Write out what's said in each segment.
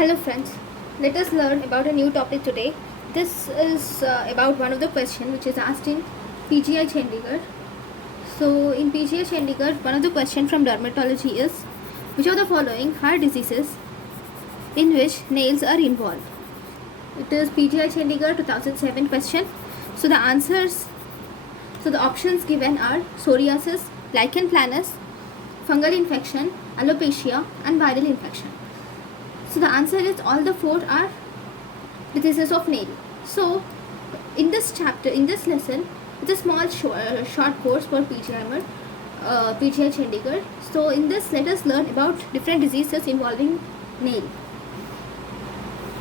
Hello friends, let us learn about a new topic today. This is about one of the questions which is asked in PGI Chandigarh. So in PGI Chandigarh, one of the questions from dermatology is, which of the following are diseases in which nails are involved? It is PGI Chandigarh 2007 question. So the options given are psoriasis, lichen planus, fungal infection, alopecia and viral infection. So the answer is all the four are diseases of nail. So in this lesson, it's a small short course for PGI Chandigarh. So in this, let us learn about different diseases involving nail.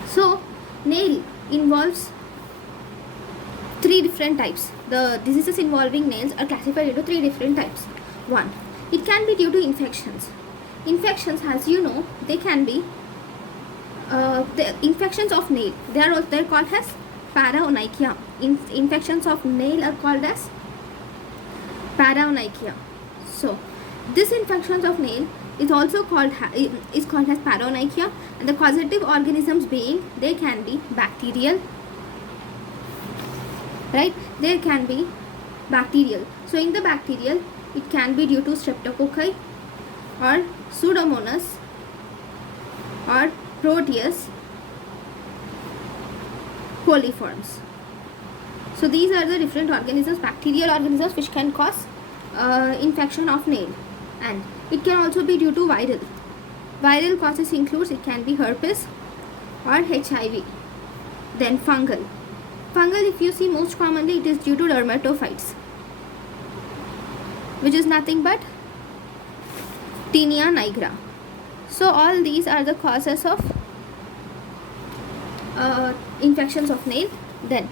So nail involves three different types. The diseases involving nails are classified into three different types. One, it can be due to infections. Infections, as you know, they can be the infections of nail. They're called as paraonychia. Infections of nail are called as paraonychia. So this infections of nail is also called as paraonychia, and the causative organisms being, they can be bacterial, right? There can be bacterial. So in the bacterial, it can be due to streptococci or pseudomonas or Proteus coliforms. So these are the different organisms, bacterial organisms, which can cause infection of nail, and it can also be due to viral. Viral causes includes, it can be herpes or HIV. Then fungal. Fungal, if you see, most commonly it is due to dermatophytes, which is nothing but Tinea nigra. So all these are the causes of infections of nail. Then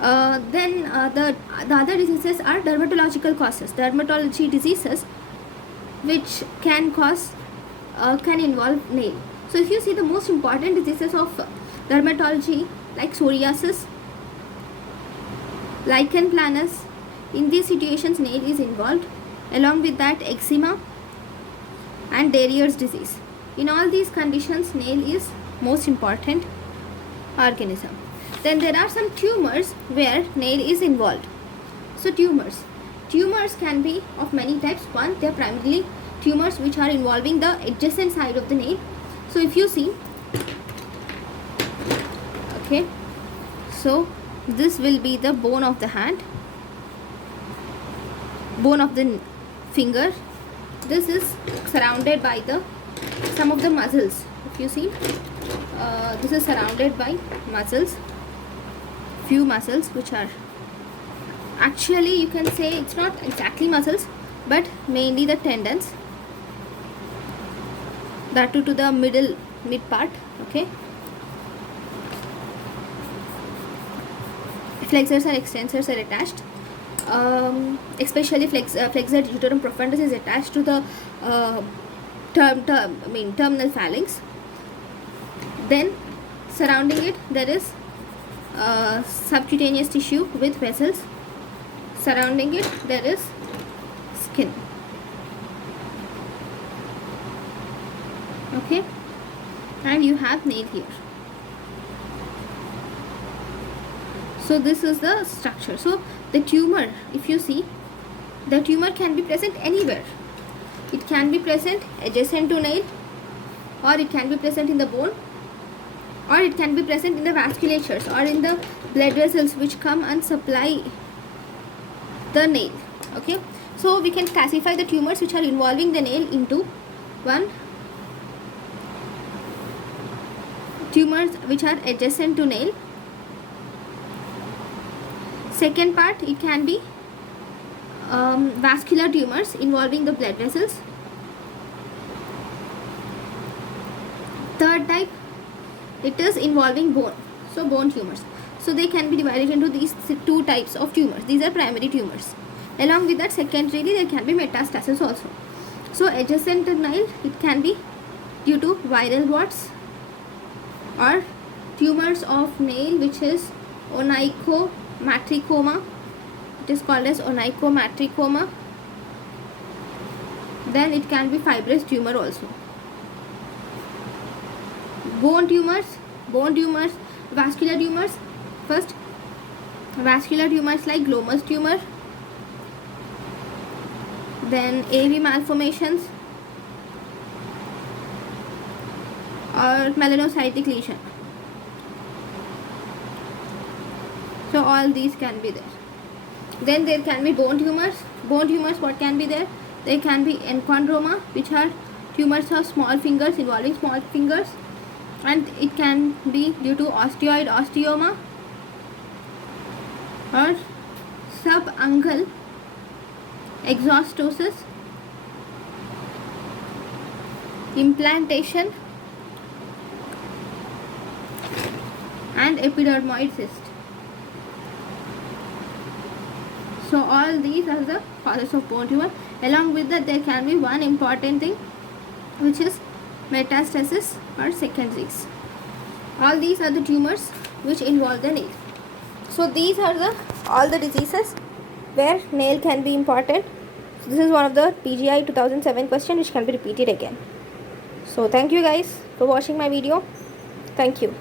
the other diseases are dermatological causes. Dermatology diseases which can involve nail. So if you see, the most important diseases of dermatology, like psoriasis, lichen planus, in these situations nail is involved. Along with that, eczema and Darier's disease. In all these conditions, nail is most important organism. Then there are some tumors where nail is involved. So tumors can be of many types. One, they are primarily tumors which are involving the adjacent side of the nail. So if you see, okay, so this will be the bone of the hand, bone of the finger. This is surrounded by some of the muscles. If you see, this is surrounded by muscles, few muscles, which are actually, you can say, it's not exactly muscles, but mainly the tendons, that to the mid part. Okay, flexors and extensors are attached. Especially flexor deuterum profundus is attached to the terminal phalanx. Then surrounding it, there is subcutaneous tissue with vessels. Surrounding it, there is skin. Okay, and you have nail here. So this is the structure. So the tumor, if you see, the tumor can be present anywhere. It can be present adjacent to nail, or it can be present in the bone, or it can be present in the vasculatures or in the blood vessels which come and supply the nail. Okay, so we can classify the tumors which are involving the nail into one, tumors which are adjacent to nail. Second part, it can be vascular tumors involving the blood vessels. Third type, it is involving bone, so bone tumors. So they can be divided into these two types of tumors. These are primary tumors. Along with that, secondarily, there can be metastasis also. So adjacent to nail, it can be due to viral warts or tumors of nail, which is onychomatricoma. It is called as onychomatricoma. Then it can be fibrous tumor also. Bone tumors, vascular tumors. First, vascular tumors like glomus tumor, then AV malformations or melanocytic lesion. So all these can be there. Then there can be bone tumors. Bone tumors, what can be there? There can be enchondroma, which are tumors of small fingers involving small fingers, and it can be due to osteoid osteoma or subungual exostosis, implantation, and epidermoid cyst. So all these are the causes of bone tumor. Along with that, there can be one important thing, which is metastasis or secondaries. All these are the tumors which involve the nail. So these are the all the diseases where nail can be important. So this is one of the PGI 2007 question which can be repeated again. So thank you guys for watching my video. Thank you.